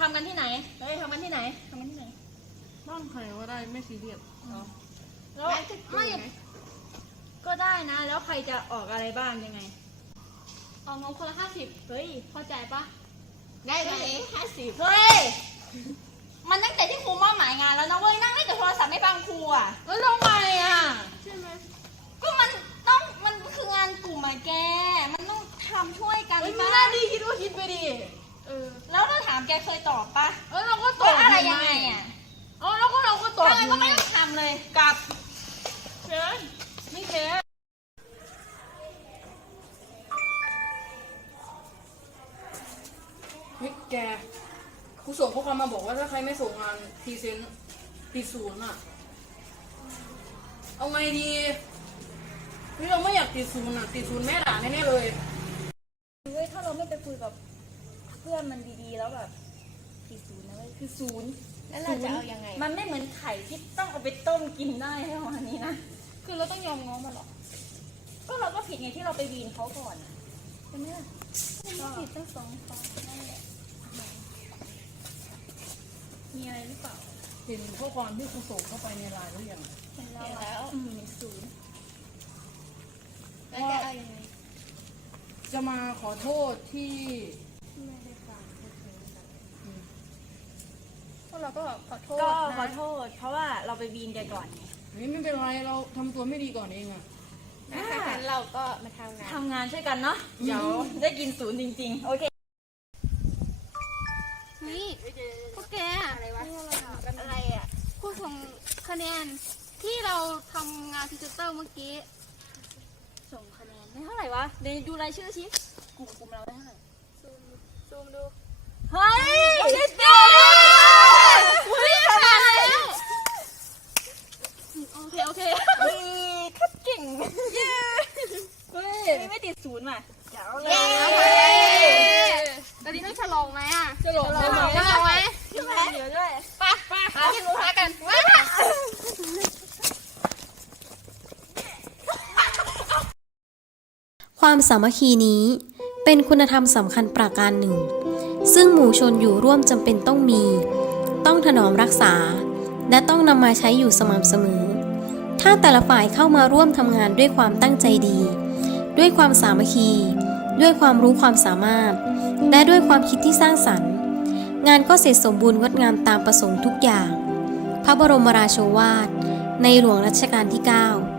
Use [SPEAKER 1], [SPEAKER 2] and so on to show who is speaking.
[SPEAKER 1] ำกันที่ไหนทำกันที่ไหน
[SPEAKER 2] บ้านใครก็ได้ไม่ซีเรียส
[SPEAKER 1] แล้วไม่ก็ได้นะ แล้วใครจะออกอะไรบ้างยังไงออกงบคนละ50เฮ้ยเข้าใจปะ
[SPEAKER 3] ได้ไหม
[SPEAKER 1] เฮ้ยมันตั้งแต่ที่ครูมอบหมายงานแล้วนะเว้ยนั่งเล่นแต่โทรศัพท์ไม่ฟังครูอ่ะแล้วทำไมอ่ะ
[SPEAKER 3] ใช่ไหม
[SPEAKER 1] ก็มันคืองานกลุ่มอะแกมันต้องทำช่วยกัน
[SPEAKER 2] ไม่น่าดีคิดว่าคิดไปดิ
[SPEAKER 1] แล้วเราถามแกเคยตอบปะ
[SPEAKER 2] เราก็ตอบ
[SPEAKER 1] อะไรยังไงอ่ะ
[SPEAKER 2] แล้วก็เราก็ตอบ
[SPEAKER 1] อะไรก็ไม่ต้องทำเลยกลับ
[SPEAKER 2] เชิญไม่แคร์เฮ้ยแกครูส่งข้อความมาบอกว่าถ้าใครไม่ส่งงานพรีเซนต์ติดศูนย์อ่ะเอาไงดีนี่เราไม่อยากติดศูนย์อ่ะติดศูนย์แม่ด่าแน่ๆเลย
[SPEAKER 1] เว้ยถ้าเราไม่ไปคุยกับเพื่อนมันดีๆแล้วแบบคือศูนย์นะเว้ยคือศูนย์
[SPEAKER 3] แล้วเราจะเอายังไง
[SPEAKER 1] มันไม่เหมือนไข่ที่ต้องเอาไปต้มกินได้ให้ประมาณนี้นะ
[SPEAKER 3] คือเราต้องยอมง้อมันหรอ
[SPEAKER 1] ก็เราก็ผิดไงที่เราไปวีนเขาก่อนใช่ไหมล่ะก็ผิดทั้ง2 ฝ่ายนั่นแหละมีอะไรหรือเปล่า
[SPEAKER 2] เห็นข้อความที่ครูส่งเข้าไปในไลน์หรือยัง
[SPEAKER 1] เห็นแล้วศูนย์
[SPEAKER 3] แล้วจะเอายังไง
[SPEAKER 2] จะมาขอโทษที่
[SPEAKER 3] ไม่ได้ฟังพวกเราก็ขอโทษ
[SPEAKER 1] ก็
[SPEAKER 3] นะ
[SPEAKER 1] ขอโทษเพราะว่าเราไปวีนแกก่อนไง
[SPEAKER 2] ไม่เป็นไรเราทำตัวไม่ดีก่อนเองอะ
[SPEAKER 3] งั้นเราก็มาทำงาน
[SPEAKER 1] ช่วยกันเนาะเดี๋ยวได้กินศูนย์จริงๆโอเค
[SPEAKER 3] นี่พวกแกอะไรวะอะไรอ่ะครูส่งคะแนนที่เราทำงานพรีเซนเตอร์เมื่อกี้
[SPEAKER 1] ส่งคะแนนไม่เท่าไหร่วะเดี๋ยวดูรายชื่อสิกลุ่มเราได้เท่าไหร่
[SPEAKER 3] ซูมดู
[SPEAKER 1] เฮ้ยได้เก่ง
[SPEAKER 3] ขนาดแล้วโอเค
[SPEAKER 1] คัดเก่งเฮ้ยไม่ติดศูนย์ว่ะเจ๋วเลย
[SPEAKER 3] ตอนนี้ต้องฉลองไหมอ่ะ
[SPEAKER 2] จะหลงได้ไหม
[SPEAKER 3] ฉลองไหม
[SPEAKER 1] ใช่ไหมเดี๋ยวด้วย
[SPEAKER 3] ไปกินหมูกระทะกัน
[SPEAKER 4] ความสามัคคีนี้เป็นคุณธรรมสำคัญประการหนึ่งซึ่งหมู่ชนอยู่ร่วมจำเป็นต้องมีต้องถนอมรักษาและต้องนำมาใช้อยู่สม่ำเสมอถ้าแต่ละฝ่ายเข้ามาร่วมทำงานด้วยความตั้งใจดีด้วยความสามัคคีด้วยความรู้ความสามารถและด้วยความคิดที่สร้างสรรค์งานก็เสร็จสมบูรณ์งดงามตามประสงค์ทุกอย่างพระบรมราโชวาทในหลวงรัชกาลที่ 9